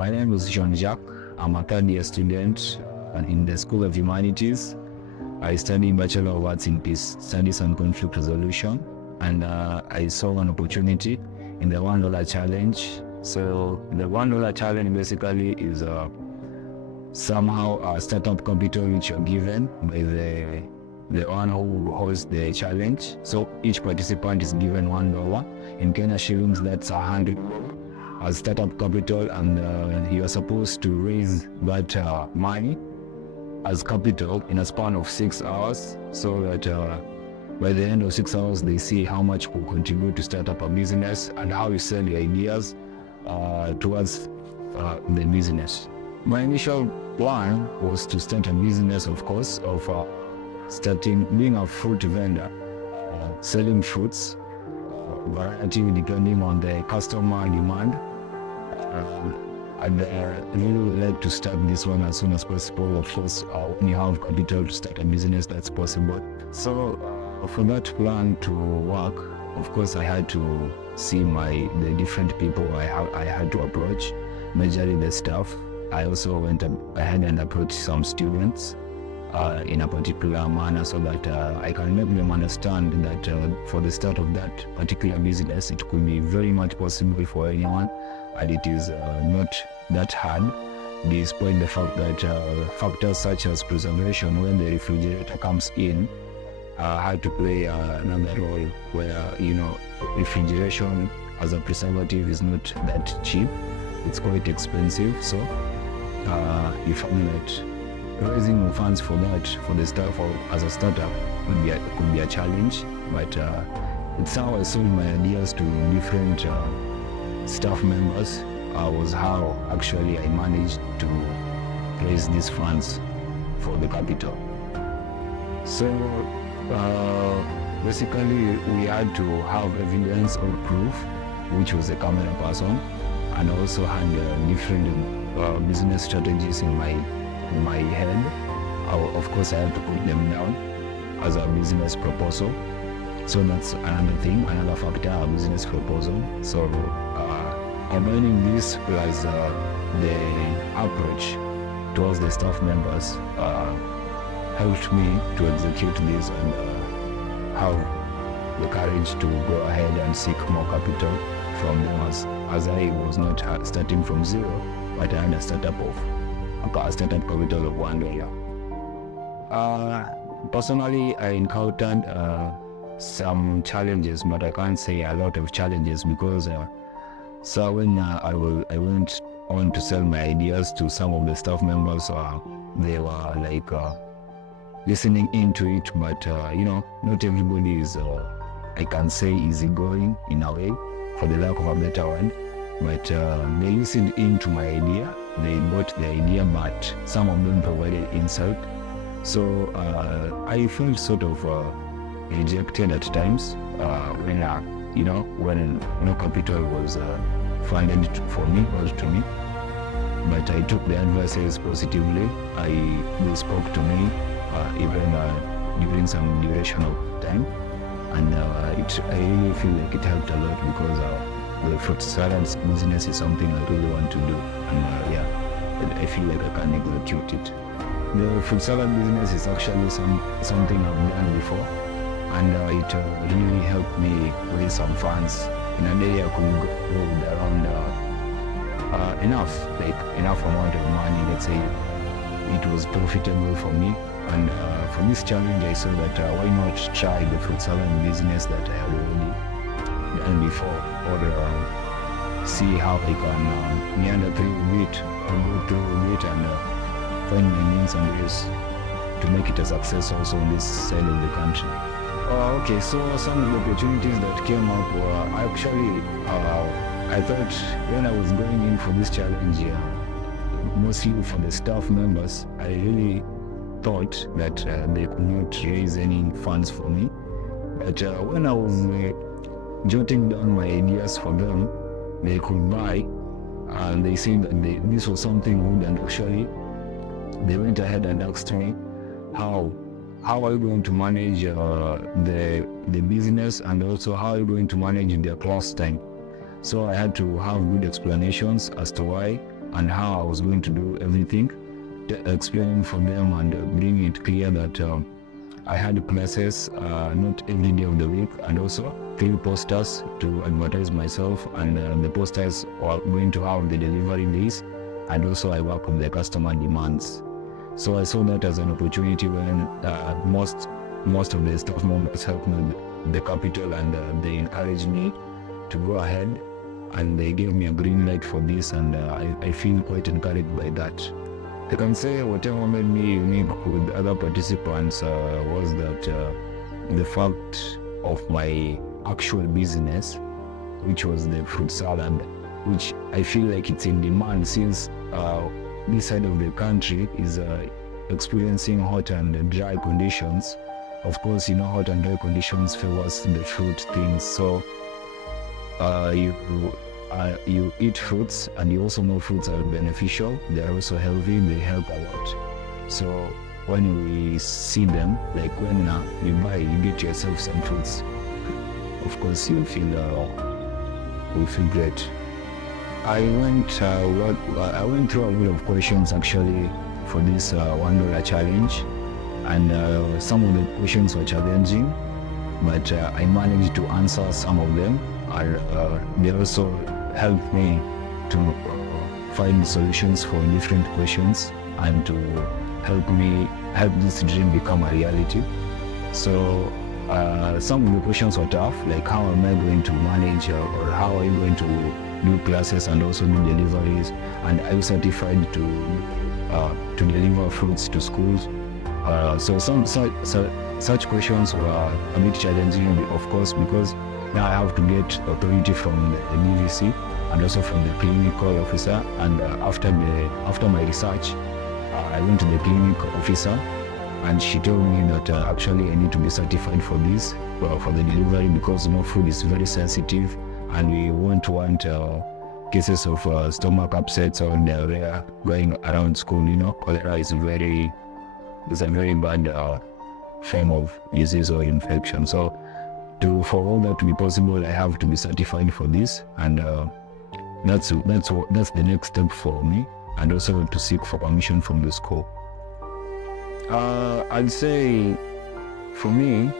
My name is Jean-Jacques. I'm a third year student in the School of Humanities. I study Bachelor of Arts in Peace Studies and Conflict Resolution, and I saw an opportunity in the $1 challenge. So the $1 challenge basically is somehow a startup capital which you're given by the one who hosts the challenge. So each participant is given $1. In Kenya shillings, that's 100 as startup capital, and you are supposed to raise that money as capital in a span of 6 hours, so that by the end of 6 hours they see how much will contribute to start up a business and how you sell your ideas towards the business. My initial plan was to start a business, of course, of being a fruit vendor, selling fruits, variety depending on the customer demand. I'd really like to start this one as soon as possible. Of course, when you have capital to start a business, that's possible. So for that plan to work, of course, I had to see the different people I had to approach, majorly the staff. I also went ahead and approached some students in a particular manner, so that I can make them understand that for the start of that particular business, it could be very much possible for anyone, and it is not that hard, despite the fact that factors such as preservation, when the refrigerator comes in, had to play another role, where refrigeration as a preservative is not that cheap. It's quite expensive. So you found that raising funds for the staff or as a startup could be a challenge, but it's how I sold my ideas to different staff members was how actually I managed to raise these funds for the capital. So basically we had to have evidence or proof, which was a camera person, and also had different business strategies in my head. Of course, I had to put them down as a business proposal. So that's another thing, another factor, a business proposal. So combining this plus the approach towards the staff members helped me to execute this and have the courage to go ahead and seek more capital from them, as I was not starting from zero, but I had a startup capital of $1. Personally, I encountered some challenges, but I can't say a lot of challenges, because so when I went on to sell my ideas to some of the staff members, they were like listening into it, but not everybody is, I can say, easygoing in a way, for the lack of a better word. But they listened into my idea, they bought the idea, but some of them provided insult. So I felt sort of rejected at times when capital was funded for me or to me. But I took the advices positively. They spoke to me even during some duration of time, and I really feel like it helped a lot, because the fruit salads business is something I really want to do, and I feel like I can execute it. The fruit salad business is actually something I've done before, and it really helped me raise some funds. In a day I could go with around enough amount of money. Let's say it was profitable for me, and for this challenge I saw that why not try the fruit salad business that I had already done before, or see how I can meander through it, or go through it, and find my means and ways to make it a success also on this side of the country. Okay, so some of the opportunities that came up were actually, I thought when I was going in for this challenge, mostly for the staff members, I really thought that they could not raise any funds for me. But when I was jotting down my ideas for them, they could buy, and they said that this was something good, and actually they went ahead and asked me, how are you going to manage the business, and also how are you going to manage their class time? So I had to have good explanations as to why and how I was going to do everything, explaining for them and bringing it clear that I had classes not every day of the week, and also 3 posters to advertise myself, and the posters are going to have the delivery days, and also I work with the customer demands. So I saw that as an opportunity when most of the staff members helped me with the capital, and they encouraged me to go ahead, and they gave me a green light for this, and I feel quite encouraged by that. I can say whatever made me unique with other participants was that the fact of my actual business, which was the fruit salad, which I feel like it's in demand since this side of the country is experiencing hot and dry conditions. Of course, hot and dry conditions favors the fruit things. So you eat fruits, and you also know fruits are beneficial. They're also healthy. They help a lot. So when we see them, like when you get yourself some fruits, of course you feel great. I went through a bit of questions actually for this $1 challenge, and some of the questions were challenging, but I managed to answer some of them. They also helped me to find solutions for different questions and to help this dream become a reality. So some of the questions were tough, like how am I going to manage or how are you going to do classes and also do deliveries, and are you certified to deliver fruits to schools? So such questions were a bit challenging, of course, because now I have to get authority from the DVC and also from the clinical officer. And after my research, I went to the clinic officer, and she told me that actually I need to be certified for this, for the delivery, because food is very sensitive, and we won't want cases of stomach upsets or diarrhea going around school. Cholera is a very bad form of disease or infection. So for all that to be possible, I have to be certified for this, and that's the next step for me, and also to seek for permission from the school. I'd say for me,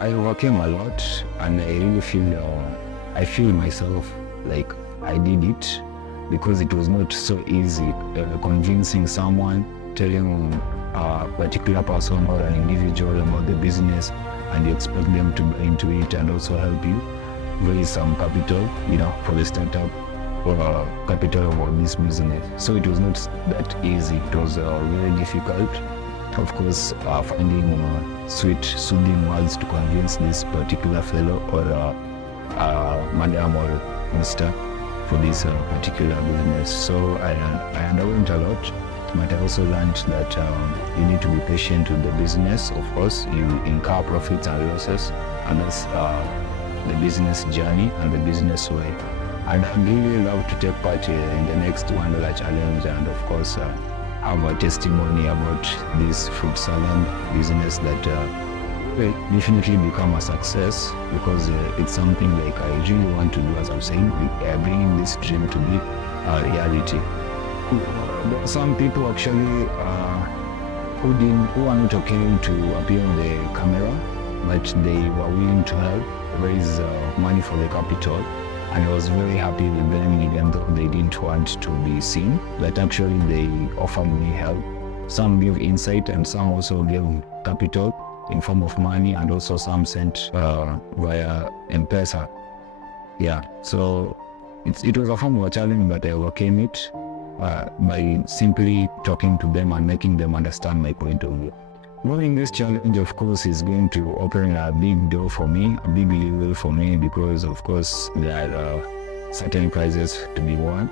I overcame a lot, and I really feel myself like I did it, because it was not so easy convincing someone, telling a particular person or an individual about the business, and you expect them to buy into it and also help you raise some capital, for the startup or capital about this business. So it was not that easy. It was really difficult. Of course, finding soothing words to convince this particular fellow or madam or Mr. for this particular business. So I underwent a lot. But I also learned that you need to be patient with the business. Of course, you incur profits and losses, and that's the business journey and the business way. And I'd really love to take part in the next $1 challenge, and of course have a testimony about this fruit salad business that will definitely become a success, because it's something like I really want to do, as I'm saying, bringing this dream to be a reality. There are some people actually who are not okay to appear on the camera, but they were willing to help raise money for the capital, and I was very happy with them, even though they didn't want to be seen. But actually they offered me help. Some gave insight, and some also gave capital in form of money, and also some sent via M-Pesa. Yeah, so it was a form of a challenge, but I overcame it by simply talking to them and making them understand my point of view. Winning this challenge, of course, is going to open a big door for me, a big level for me, because of course there are certain prizes to be won,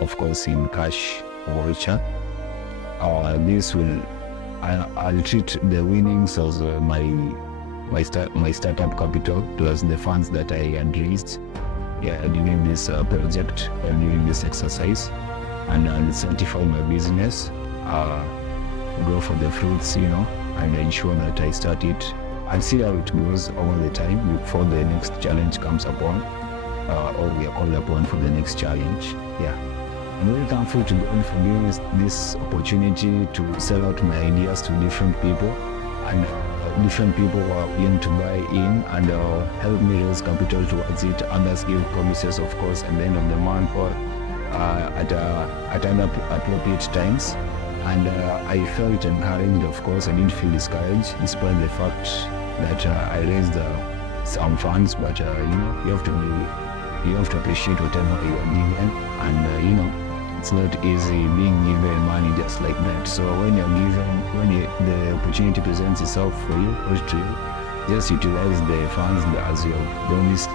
of course in cash voucher. I'll treat the winnings as my startup capital, plus the funds that I had raised during this project and during this exercise. And I'll certify my business, go for the fruits, and ensure that I start it. I'll see how it goes over the time before the next challenge comes upon, or we are called upon for the next challenge. Yeah. I'm very thankful to God for giving us this opportunity to sell out my ideas to different people, and different people who are willing to buy in and help me raise capital towards it. Others give promises, of course, at the end of the month or at appropriate times. And I felt encouraged, of course. I didn't feel discouraged, despite the fact that I raised some funds. But you have to appreciate whatever you are given, and it's not easy being given money just like that. So when you're given, the opportunity presents itself for you, to you, just utilize the funds as you have promised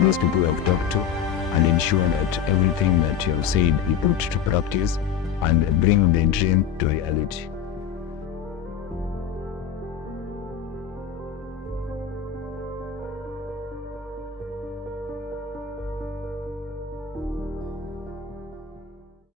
those people you have talked to, and ensure that everything that you have said you put to practice and bring the dream to reality.